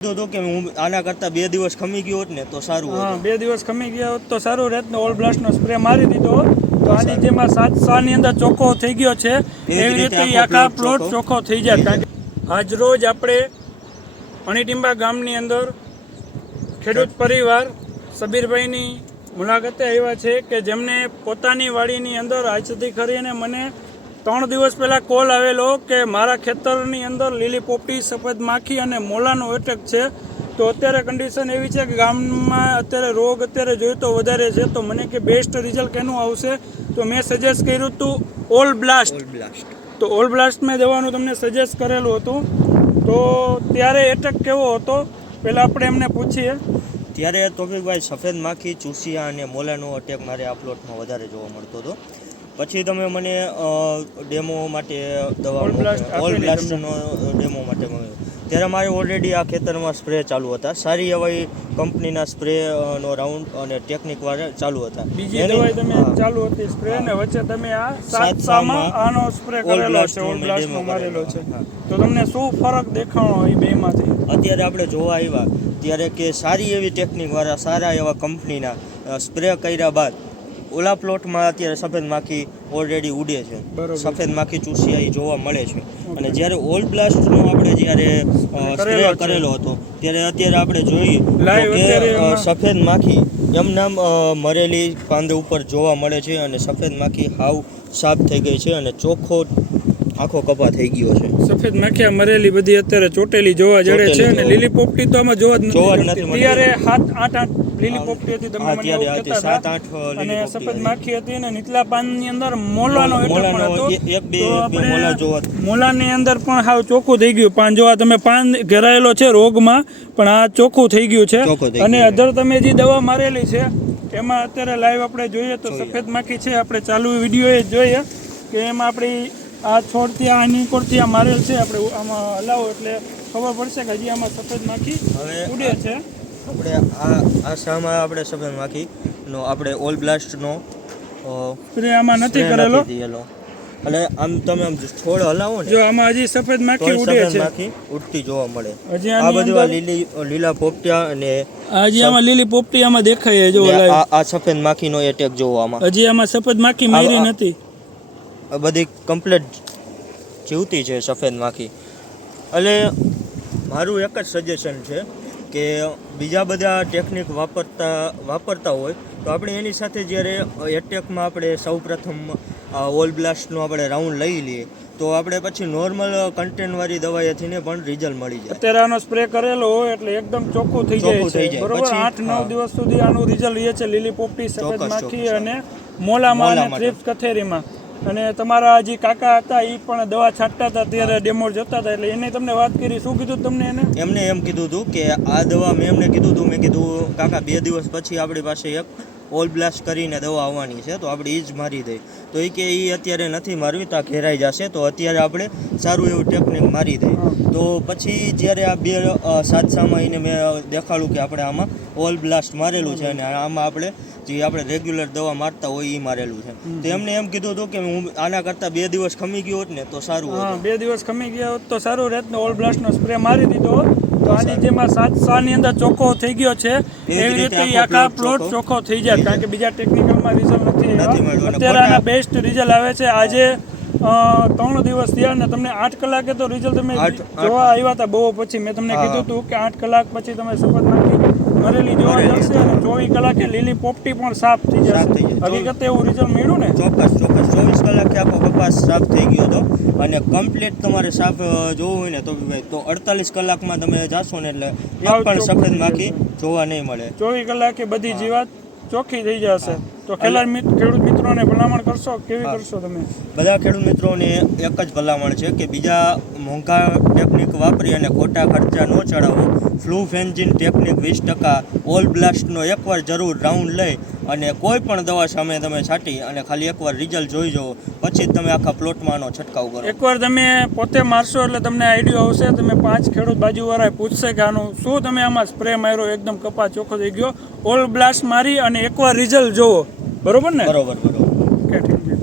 તો કે હું આના કરતા 2 દિવસ ખમી ગયો હોત ને તો સારું હોત. હા, 2 દિવસ ખમી ગયા હોત તો સારું રહેત ને ઓલ બ્લાસ્ટનો સ્પ્રે મારી દીધો તો આની જેમાં 7 સાની અંદર ચોખ્ખો થઈ ગયો છે એવી રીતે આખા પ્લોટ ચોખ્ખો થઈ જાય. કારણ કે આજ રોજ આપણે અણીટીંબા ગામની અંદર ખેડૂત પરિવાર સબીરભાઈની મુલાકાતે આવ્યા છે કે જેમને પોતાની વાડીની અંદર આજ સુધી કરીને મને 3 દિવસ પહેલાં કોલ આવેલો કે મારા ખેતરની અંદર લીલી પોપટી, સફેદ માખી અને મોલાનો એટેક છે. તો અત્યારે કન્ડિશન એવી છે કે ગામમાં અત્યારે રોગ અત્યારે જોઈએ તો વધારે છે. તો મને કે બેસ્ટ રિઝલ્ટ કેનું આવશે તો મેં સજેસ્ટ કર્યું હતું ઓલ બ્લાસ્ટ. તો ઓલ બ્લાસ્ટ મેં દવાનું તમને સજેસ્ટ કરેલું હતું. તો ત્યારે એટેક કેવો હતો પહેલાં આપણે એમને પૂછીએ. ત્યારે તોફિકભાઈ સફેદ માખી, ચૂસિયા અને મોલાનો અટેક મારે આ પ્લોટમાં વધારે જોવા મળતો હતો. પછી તમે મને ડેમો માટે દવા ઓલ બ્લાસ્ટનો ડેમો માટે મળ્યો. ત્યારે મારે ઓલરેડી આ ખેતરમાં સ્પ્રે ચાલુ હતા. સારી એવી કંપનીના સ્પ્રેનો રાઉન્ડ અને ટેકનિક વાળા ચાલુ હતા. બીજી દવાઈ તમે ચાલુ હતી સ્પ્રે ને વચ્ચે તમે આ 7 સામાં આનો સ્પ્રે કરેલો છે, ઓલ બ્લાસ્ટનો મારેલો છે. તો તમને શું ફરક દેખાણો એ બેમાંથી? અત્યારે આપણે જોવા આવ્યા ત્યારે કે સારી એવી ટેકનિક વાળા સારા એવા કંપનીના સ્પ્રે કર્યા બાદ ઓલા પ્લોટમાં અત્યારે સફેદ માખી ઓલરેડી ઉડે છે. સફેદ માખી, ચૂસિયા એ જોવા મળે છે. અને જ્યારે ઓલ બ્લાસ્ટનો આપણે જ્યારે સ્પ્રે કરેલો હતો ત્યારે અત્યારે આપણે જોઈએ કે સફેદ માખી એમનામ મરેલી પાંદે ઉપર જોવા મળે છે અને સફેદ માખી હાવ સાફ થઈ ગઈ છે અને ચોખ્ખો આખો કપા થઈ ગયો છે. સફેદ માખિયા મરેલી બધી અત્યારે ચોટેલી જોવા જડે છે અને લીલી પોપટી તો આમાં જોવા જ નથી. ત્યારે 7-8 લીલી પોપટી હતી તમે મને એવું કહેતા હતા. અને સફેદ માખી હતી અને નીચલા પાનની અંદર મોલાનો એટેક પણ હતો. મોલાની અંદર પણ હાવ ચોખ્ખું થઈ ગયું પાન. જો તમે પાન ઘેરાયેલો છે રોગમાં પણ આ ચોખ્ખું થઈ ગયું છે. અને અધર તમે જે દવા મારેલી છે એમાં અત્યારે લાઈવ આપણે જોઈએ તો સફેદ માખી છે. આપણે ચાલુ વિડીયો એ જોઈએ કે એમાં આપણી આ છોડથી આ નીકોડથી આ મારેલ છે. આપણે આમાં હલાવો એટલે ખબર પડશે કે હજી આમાં સફેદ માખી ઉડે છે. આપણે આ સામાં આપણે સફેદ માખીનો આપણે ઓલ બ્લાસ્ટનો સ્પ્રે આમાં નથી કરેલો. અને આમ તમે આમ છોડ હલાવો ને જો આમાં હજી સફેદ માખી ઉડે છે, માખી ઉડતી જોવા મળે. હજી આ બધું લીલા પોપટિયા અને હજી આમાં લીલી પોપટી આમાં દેખાય. જો આ સફેદ માખીનો એટેક જોવો આમાં. હજી આમાં સફેદ માખી મારી નથી. બધી કમ્પ્લીટ જીવતી છે સફેદ માખી. એટલે મારું એક જ સજેશન છે કે બીજા બધા ટેકનિક વાપરતા હોય તો આપણે એની સાથે જ્યારે એટેકમાં આપણે સૌપ્રથમ ઓલ બ્લાસ્ટનો આપણે રાઉન્ડ લઈ લઈએ તો આપણે પછી નોર્મલ કન્ટેનવાળી દવાઈથી પણ રિઝલ્ટ મળી જાય. અત્યારે આનો સ્પ્રે કરેલો હોય એટલે એકદમ ચોખ્ખું થઈ જાય છે. બરોબર, 8-9 દિવસ સુધી આનું રિઝલ્ટ રહે છે. લીલી પોપટી, સફેદ માખી અને મોલામાં અને થ્રિપ્સ કથેરીમાં. અને તમારા જે કાકા હતા એ પણ દવા છાંટતા હતા ત્યારે ડેમો જતા હતા એટલે એને તમને વાત કરી. શું કીધું તમને? એમને એમ કીધું હતું કે આ દવા મેં એમને કીધું હતું, મેં કીધું કાકા 2 દિવસ પછી આપણી પાસે એક ઓલ બ્લાસ્ટ કરીને દવા આવવાની છે તો આપણે એ જ મારી દઈ. તો એ કે એ અત્યારે નથી મારવી તો આ ઘેરાઈ જશે તો અત્યારે આપણે સારું એવું ટેકનિક મારી દઈ. તો પછી જ્યારે આ 2 સાતસામાં એને મેં દેખાડું કે આપણે આમાં ઓલ બ્લાસ્ટ મારેલું છે અને આમાં આપણે જે આપણે રેગ્યુલર દવા મારતા હોય એ મારેલું છે. તો એમને એમ કીધું હતું કે હું આના કરતાં 2 દિવસ ખમી ગયો હોત ને તો સારું હોત. 2 દિવસ ખમી ગયા હોત તો સારું રહેત ને ઓલ બ્લાસ્ટનો સ્પ્રે મારી દીધો તો આની જેમાં 7 સાની અંદર ચોખ્ખો થઈ ગયો છે એવી રીતે આખા પ્લોટ ચોખ્ખો થઈ જાય. કારણ કે બીજા ટેકનિકલમાં રિઝલ્ટ નથી આવ્યા. અત્યારે આના બેસ્ટ રિઝલ્ટ આવે છે. આજે 3 દિવસ થયા ને તમને 8 કલાકે તો રિઝલ્ટ તમે જોવા આવ્યા હતા. બહુ પછી મેં તમને કીધું હતું કે 8 કલાક પછી તમે સફેદ માખી મરેલી જોવા જશે અને 24 કલાકે લીલી પોપટી પણ સાફ થઈ જશે. હકીકતે એવું રિઝલ્ટ મળ્યું ને? ચોક્કસ 24 કલાકે આખો કપાસ સાફ થઈ ગયો હતો. અને કમ્પ્લીટ તમારે સાફ જોવું હોય ને તો 48 કલાકમાં તમે જાશો ને એટલે એક પણ સફેદ માખી જોવા નહીં મળે. 24 કલાકે બધી જીવાત ચોખ્ખી થઈ જશે. તો ખેડૂત મિત્રોને ભલામણ કરશો? કેવી કરશો તમે? બધા ખેડૂત મિત્રોને એક જ ભલામણ છે કે બીજા મોંઘા ટેકનિક વાપરી અને ખોટા ખર્ચા ન ચડાવો. ફ્લુફેન્જીન ટેકનિક 20% ઓલ બ્લાસ્ટનો એકવાર જરૂર રાઉન્ડ લઈ અને કોઈ પણ દવા સામે તમે છાંટી અને ખાલી એકવાર રિઝલ્ટ જોઈ જવો પછી જ તમે આખા પ્લોટમાં આનો છંટકાવ કરો. એકવાર તમે પોતે મારશો એટલે તમને આઈડિયા આવશે. તમે 5 ખેડૂત બાજુવાળા પૂછશે કે આનું શું તમે આમાં સ્પ્રે માર્યો, એકદમ કપા ચોખ્ખો થઈ ગયો. ઓલ બ્લાસ્ટ મારી અને એકવાર રિઝલ્ટ જોવો. બરોબર ને? બરોબર. Okay, thank you.